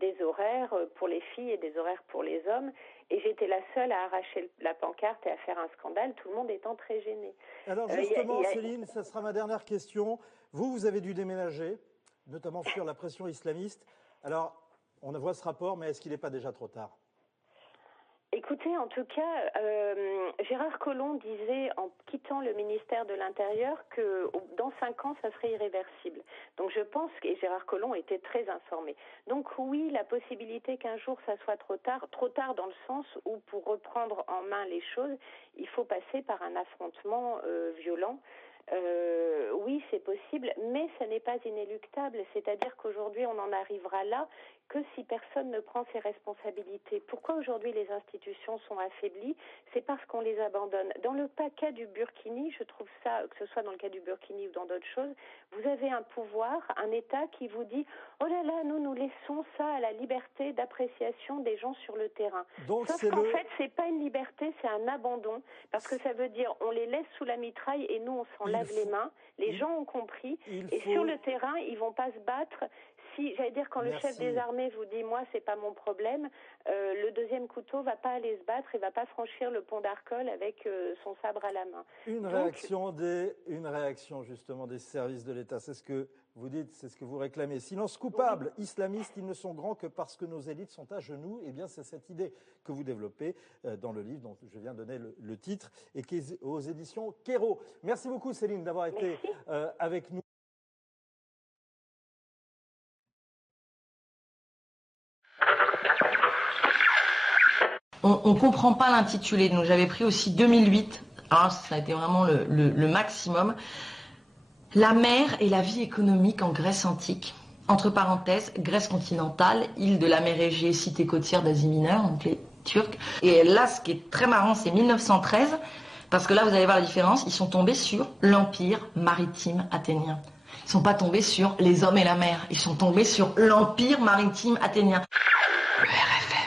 des horaires pour les filles et des horaires pour les hommes. Et j'étais la seule à arracher la pancarte et à faire un scandale, tout le monde étant très gêné. Alors justement, Céline, ça sera ma dernière question. Vous avez dû déménager, notamment sur la pression islamiste. Alors, on voit ce rapport, mais est-ce qu'il n'est pas déjà trop tard ? Écoutez, en tout cas, Gérard Collomb disait, en quittant le ministère de l'Intérieur, que dans 5 ans, ça serait irréversible. Donc je pense que Gérard Collomb était très informé. Donc oui, la possibilité qu'un jour ça soit trop tard dans le sens où pour reprendre en main les choses, il faut passer par un affrontement violent. Oui, c'est possible, mais ça n'est pas inéluctable. C'est-à-dire qu'aujourd'hui, on en arrivera là que si personne ne prend ses responsabilités. Pourquoi aujourd'hui les institutions sont affaiblies? C'est parce qu'on les abandonne. Dans le cas du Burkini, je trouve ça, que ce soit dans le cas du Burkini ou dans d'autres choses, vous avez un pouvoir, un État qui vous dit « Oh là là, nous laissons ça à la liberté d'appréciation des gens sur le terrain ». Sauf qu'en fait, c'est pas une liberté, c'est un abandon, parce que ça veut dire on les laisse sous la mitraille et nous on s'en lave les mains. Les gens ont compris et sur le terrain, ils vont pas se battre. Si, j'allais dire, quand le chef des armées vous dit « moi, c'est pas mon problème », le deuxième couteau va pas aller se battre et va pas franchir le pont d'Arcole avec son sabre à la main. Une réaction justement des services de l'État, c'est ce que vous dites, c'est ce que vous réclamez. Silence coupable, islamistes, ils ne sont grands que parce que nos élites sont à genoux. Eh bien, c'est cette idée que vous développez dans le livre dont je viens de donner le titre et qui est aux éditions Kéro. Merci beaucoup Céline d'avoir été avec nous. On comprend pas l'intitulé, donc j'avais pris aussi 2008, alors ça a été vraiment le maximum. La mer et la vie économique en Grèce antique, entre parenthèses, Grèce continentale, île de la mer Égée, cité côtière d'Asie mineure, donc les Turcs. Et là, ce qui est très marrant, c'est 1913, parce que là, vous allez voir la différence, ils sont tombés sur l'empire maritime athénien. Ils sont pas tombés sur les hommes et la mer, ils sont tombés sur l'empire maritime athénien. Le RFM.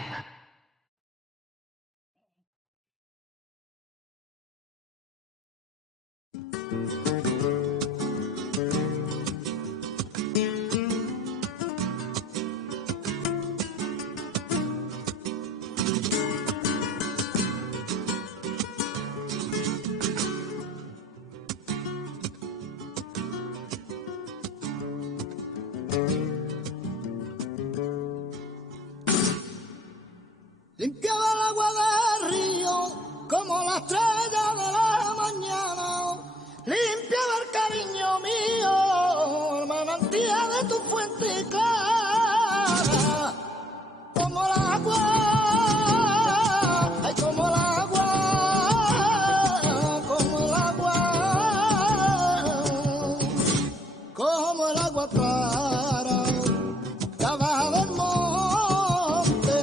Limpiaba el agua del río como la estrella de la mañana. Limpiaba el cariño mío, el manantial de tu fuente clara. Como el agua, ay, como el agua, como el agua, como el agua clara. Cava del monte,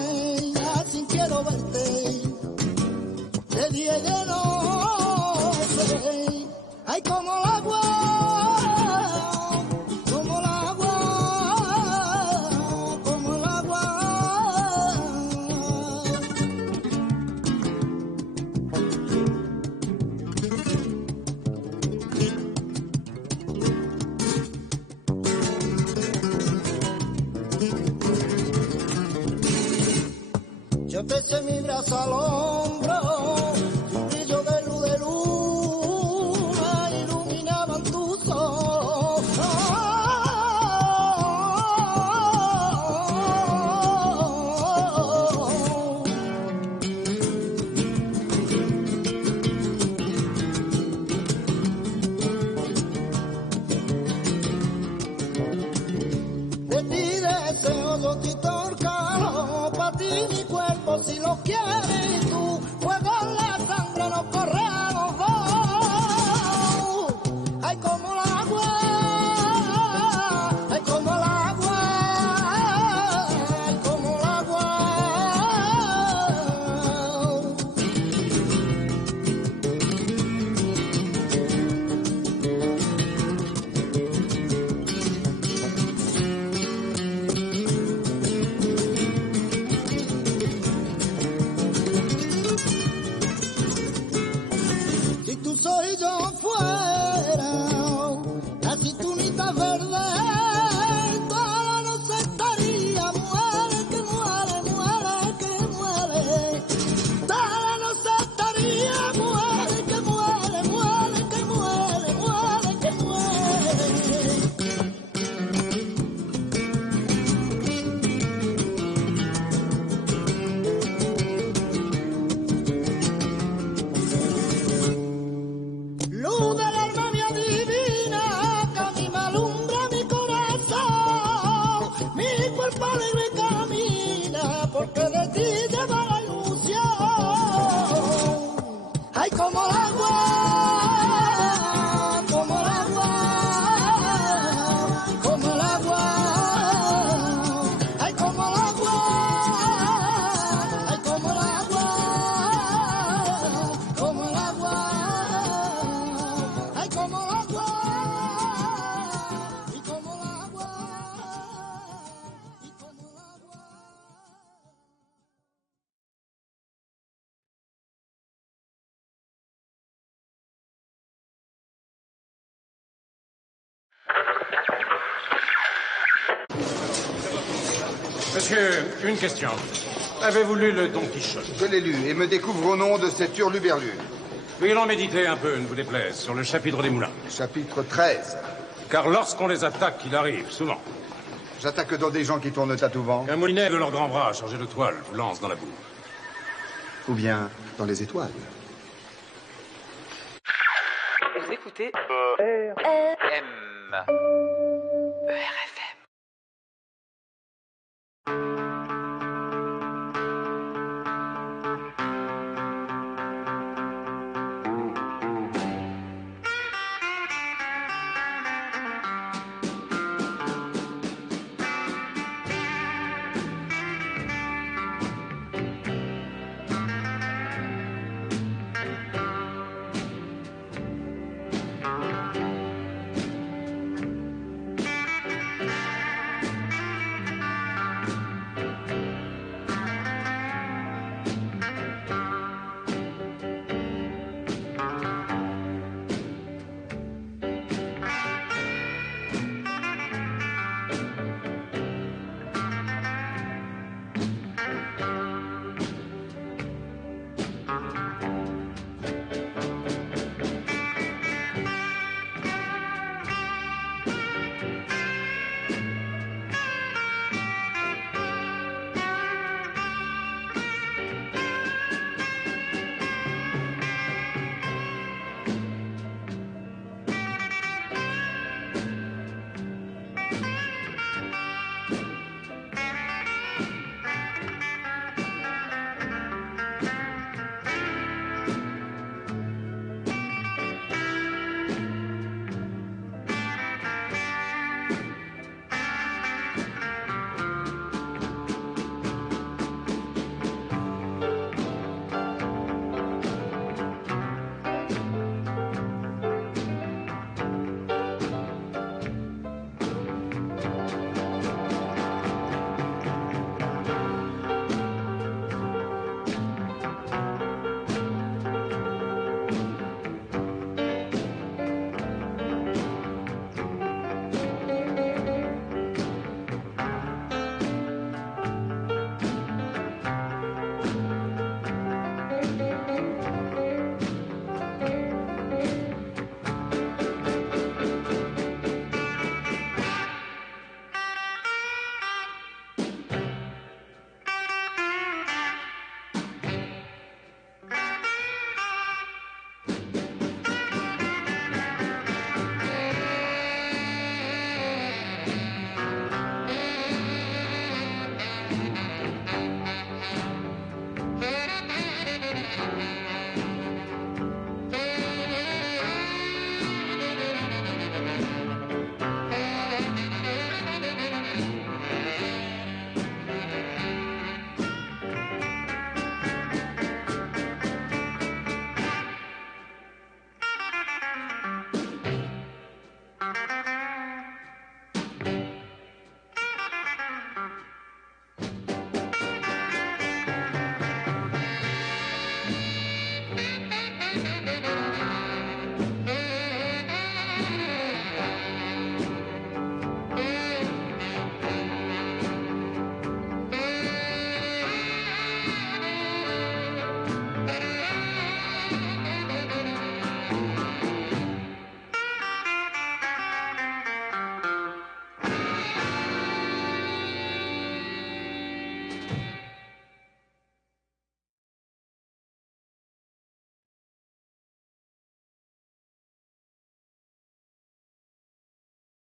así quiero verte, de día y de noche, ay, como el agua, como el agua, como el agua. Yo te eché mi brazo al hombro, un brillo de luna iluminaban tus ojos. De ti deseo yo quitar calor, pa' ti mi cuerpo si lo quieres tú, fuego en la sangre nos corre a los dos. Ay, como el agua, ay, como el agua, ay, como el agua. Monsieur, une question. Avez-vous lu le Don Quichotte? Je l'ai lu et me découvre au nom de cet hurluberlu. Veuillez en méditer un peu, ne vous déplaise, sur le chapitre des moulins. Chapitre 13. Car lorsqu'on les attaque, il arrive, souvent. J'attaque dans des gens qui tournent à tout vent. Un moulinet de leur grand bras chargé de toile vous lance dans la boue. Ou bien dans les étoiles. Vous écoutez EM.